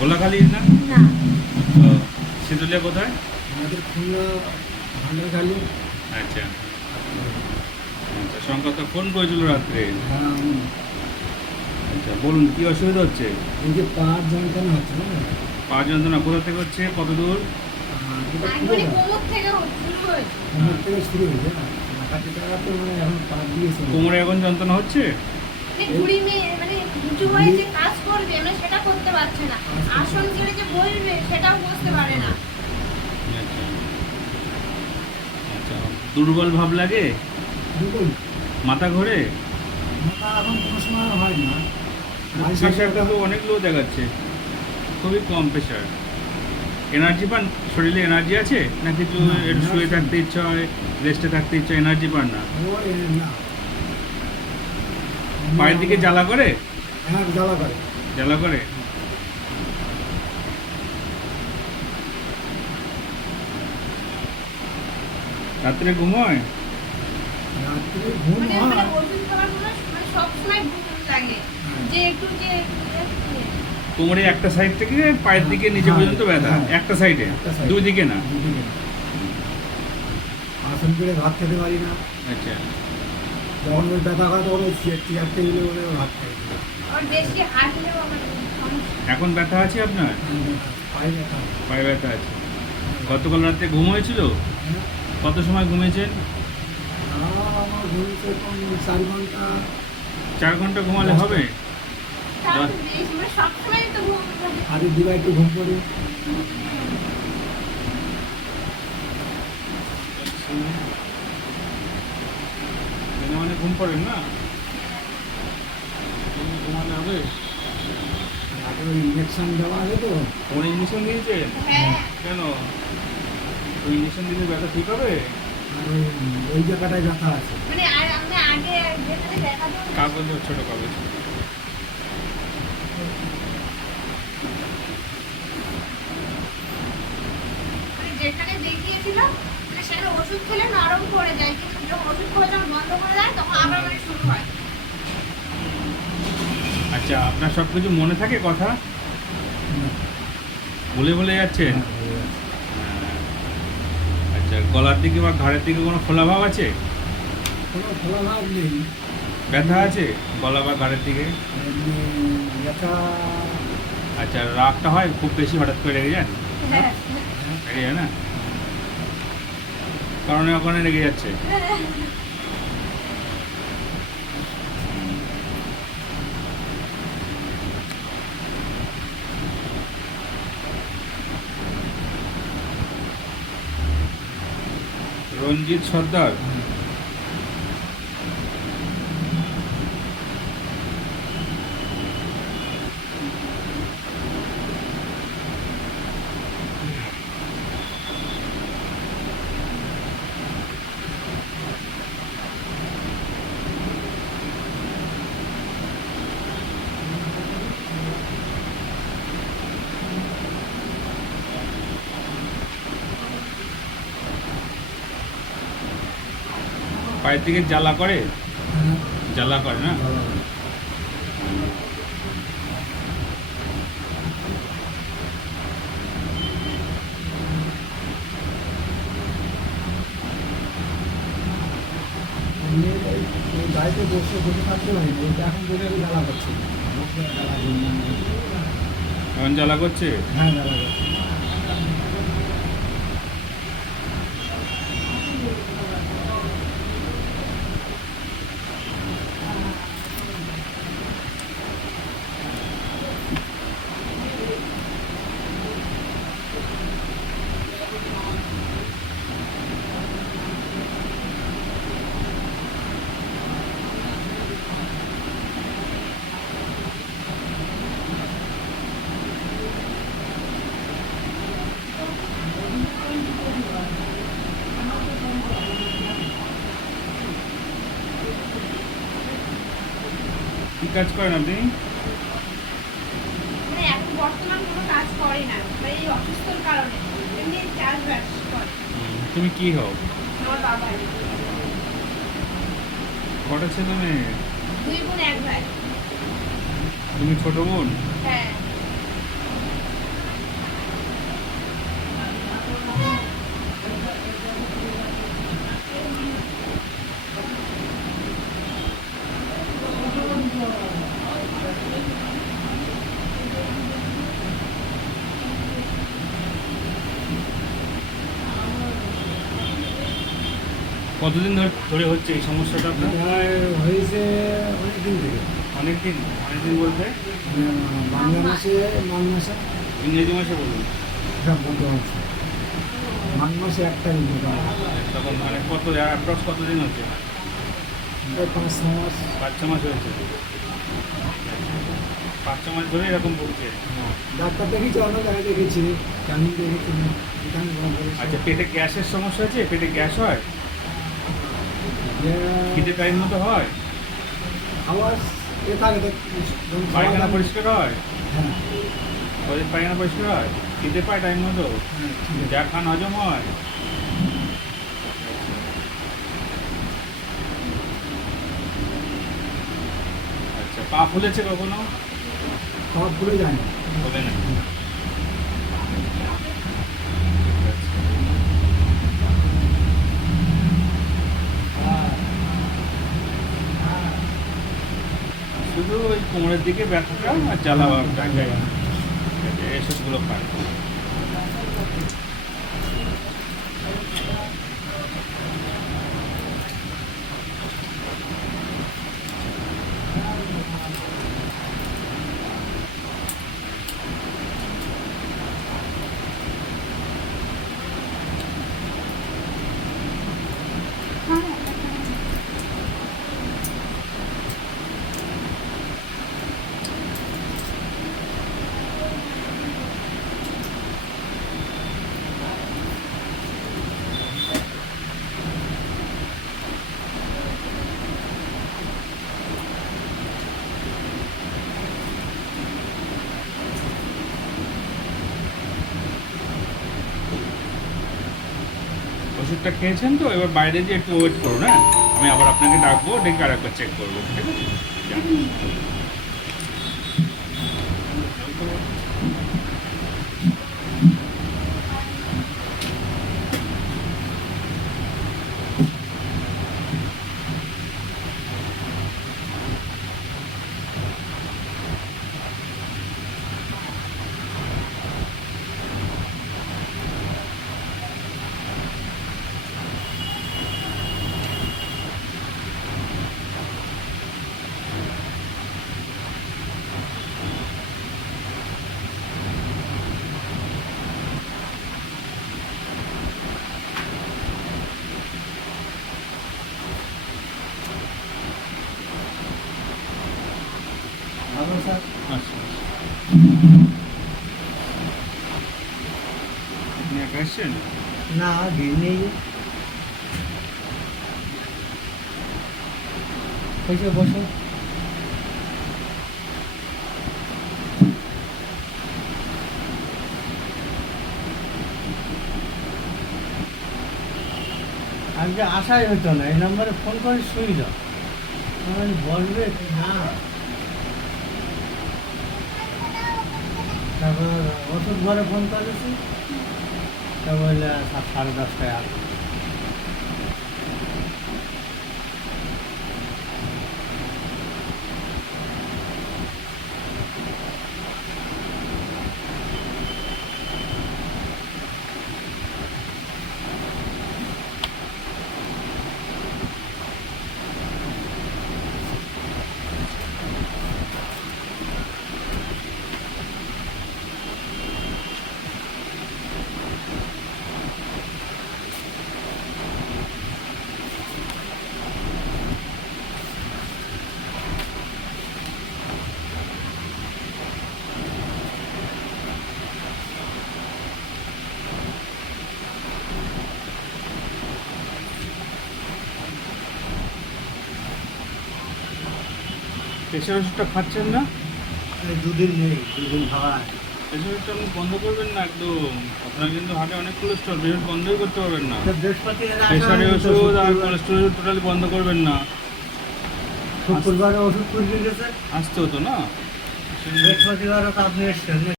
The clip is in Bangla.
গোলাখালি না? না। ও, সিঁদুলিয়া কোথায়? আমাদের খুলনা ভান্ডারখালি। আচ্ছা আচ্ছা, শঙ্কর তো ফোন করেছিল রাত্রে। হ্যাঁ, আচ্ছা বলুন, কি অসুবিধা হচ্ছে? এই যে পা যন্ত্রণা হচ্ছে না, পা যন্ত্রণা কোথা থেকে হচ্ছে, কত দূর? এটা একবারে কোমর থেকে শুরু হয়েছে। কোমর থেকে শুরু হয়েছে না, মাথা থেকে মানে এখন পা দিয়েছে। কোমরে এখন যন্ত্রণা হচ্ছে? মানে ঘুড়ি মানে উঁচু হয়ে যে কাজ করবে মানে সেটা করতে পারছে না। আসন ছেড়ে যে বসবে সেটাও বসতে পারে না। আচ্ছা আচ্ছা, দুর্বল ভাব লাগে, দুর্বল মাথা ঘোরে, মাথা এখন কোনো সময় হয় না। প্রেশারটা তো অনেক লো দেখাচ্ছে, খুবই কম প্রেশার। এনার্জি পান শরীরে? এনার্জি আছে না কিছু? না, একটু শুয়ে energy থাকতে ইচ্ছা হয়, রেস্টে থাকতে ইচ্ছা, এনার্জি পান না? না। পায়ের দিকে জ্বালা করে? হ্যাঁ, জ্বালা করে। জ্বালা করে? রাত্রে ঘুমোয়? রাত্রে ঘুম মানে হয়। মানে ওষুধ খাবার মানে সবসময় ঘুম লাগে যে একটু যে কোমরে একটা সাইড থেকে পায়ের দিকে নিচে হ্যাঁ, পর্যন্ত ব্যথা, হ্যাঁ। একটা সাইডে, একটা side। দুই দিকে না? দুদিকে না। আসন করে ভাত খেতে পারি না। আচ্ছা যখন ওই ব্যথা হয় তখন ওই চেয়ার টেবিলে বলে ভাত খাই। আর বেশি হাঁটলেও আমার সমস্যা। এখন ব্যথা আছে আপনার? পায়ে ব্যথা হয়। পায়ে ব্যথা আছে। গতকাল রাতে ঘুম হয়েছিল? হ্যাঁ। কত সময় ঘুমিয়েছেন? আমার ঘুমতে এখন 4 ঘন্টা। 4 ঘন্টা ঘুমালে হবে? তার তো বেশি মানে সবসময় তো ঘুম থাকে। আগে দিবা একটু ঘুম পড়ি। দিনে মানে ঘুম পড়েন না? ঘুমালে হবে? আগে ওই ইঞ্জেকশন দেওয়া আছে তো। ওর ইঞ্জেকশন দিয়েছেন? হ্যাঁ কেন? ওই ইঞ্জেকশন দিলে ব্যথা ঠিক হবে? আর ওই জায়গাটায় ব্যথা আছে। মানে আর আমি আগে যেখানে দেখাতো কাগজ, ছোট কাগজ। মানে যেখানে দেখিয়েছিলাম মানে সেখানে ওষুধ খেলে নরম পড়ে যায় কিন্তু যখন ওষুধ খাওয়া যখন বন্ধ করে দেয় তখন আবার মানে শুরু হয়। আচ্ছা, আপনার সব কিছু মনে থাকে কথা? বলে বলে যাচ্ছেন? আচ্ছা, গলার দিকে বা ঘাড়ের দিকে কোনো ফোলা ভাব আছে? কোনো খোলা ভাব নেই। ব্যথা আছে গলা বা ঘাড়ের দিকে? এমনি ব্যথা। আচ্ছা, রাগটা হয় খুব বেশি, হঠাৎ করে রেগে যান? হ্যাঁ রেগে যায় না? কারণে ওখানে রেগে যাচ্ছে? রঞ্জিত সর্দার? পায়ের দিকে জ্বালা করে? হ্যাঁ, জ্বালা করে না? জ্বালা করে। এমনি ওই গাড়িতে বসে বসে থাকতে পারি না। এটা এখন বলে আমি জ্বালা করছি। বসে জ্বালা করি না। এখন জ্বালা করছে? হ্যাঁ, জ্বালা করছি। কি কাজ করেন আপনি? মানে এখন বর্তমান কোনো কাজ করে না মানে এই অসুস্থর কারণে এমনি চাষবাস করে। তুমি কি হও? আমার বাবা কটা ছেলে মেয়ে? 2 বোন 1 ভাই। তুমি ছোট বোন? হ্যাঁ কতদিন ধরে হচ্ছে এই সমস্যাটা আপনার? এটা হয়েছে অনেকদিন থেকে। অনেকদিন বলতে বাংলা মাসে মাঘ মাসে ইংরেজি মাসে বলুন। সব বন্ধ হচ্ছে। মাঘ মাসে 1 তারিখ তখন মানে কত অ্যাপ্রক্স কতদিন হচ্ছে? 5-6 মাস। 5-6 মাস হয়েছে। 5-6 মাস ধরে এরকম ভুগছে। ডাক্তার দেখেছি, অন্য জায়গায় দেখেছি, আমি দেখেছি এখানে আচ্ছা, পেটে গ্যাসের সমস্যা আছে? পেটে গ্যাস হয়? খিদে টাইম মতো হয়? আওয়াজ এ থাকে তো, যখন খাওয়া পায়খানা দাওয়া- পরিষ্কার হয়? হ্যাঁ পায়খানা পরিষ্কার হয়? খিদে পায় টাইম মতো? হ্যাঁ, ঠিক আছে। যা খান হজম হয়? আচ্ছা, পা ফুলেছে কখনো? সব ভুলে যায় না। হবে না। শুধু ওই কোমরের দিকে ব্যথাটা আর জ্বালা ভাবটা এসবগুলো পায়। ওষুধটা খেয়েছেন তো, এবার বাইরে যে একটু ওয়েট করুন। হ্যাঁ, আমি আবার আপনাকে ডাকবো, ডেকে আর একবার চেক করবো, ঠিক আছে? যান। ভালো স্যার। আচ্ছা, আপনি একা এসছেন? না, ভিড় নেই। বসে বসো। আজকে আসাই হতো না, এই নম্বরে ফোন করে শুই না, বসবে কি না। তারপর ওষুধ ঘরে ফোন করেছি, তা বললে 10:30টায় আসবে। প্রেশার ওষুধটা খাচ্ছেন না? দুদিন নেই, দুদিন খাওয়ায়। প্রেশার ওষুধটা আপনি বন্ধ করবেন না একদম। আপনার কিন্তু হার্টে অনেক কোলেস্ট্রল, প্রেশার বন্ধই করতে পারবেন না। প্রেশারের ওষুধ আর কোলেস্ট্রল ওষুধ টোটালি বন্ধ করবেন না। শুক্রবারে ওষুধ করে গেছে, আসতে হতো না। বৃহস্পতিবারও তো আপনি এসছেন।